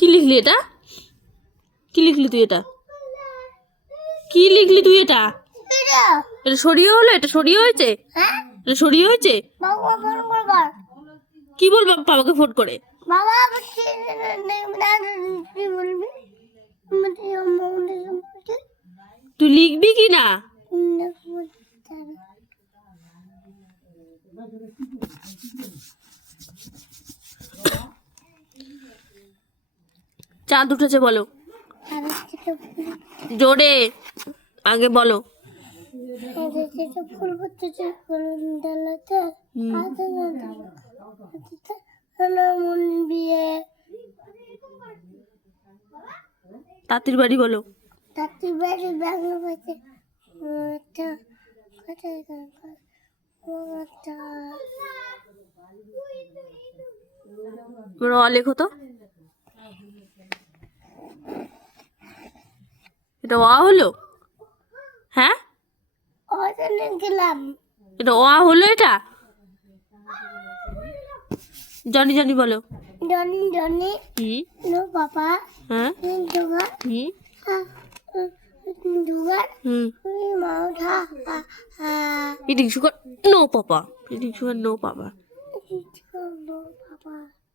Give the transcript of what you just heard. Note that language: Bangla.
কি লিখলি এটা? কি লিখলি তুই এটা? কি লিখলি তুই এটা? এটা সরিয়ে হলো? এটা সরিয়ে হয়েছে? এটা সরিয়ে হয়েছে? কি বলবো বাবাকে ফোন করে? তুই লিখবি কি না? চাঁদ উঠেছে বলো জোরে, আগে বলো। তাঁতির বাড়ি বলো। তাঁতির বাড়ি বাংলা ভাষা লেখো তো। এটা অ হলো? হ্যাঁ এটা অ হলো? এটা জনি জনি বলো। Johnny Johnny no papa. হ্যাঁ eating sugar no papa, eating sugar no papa.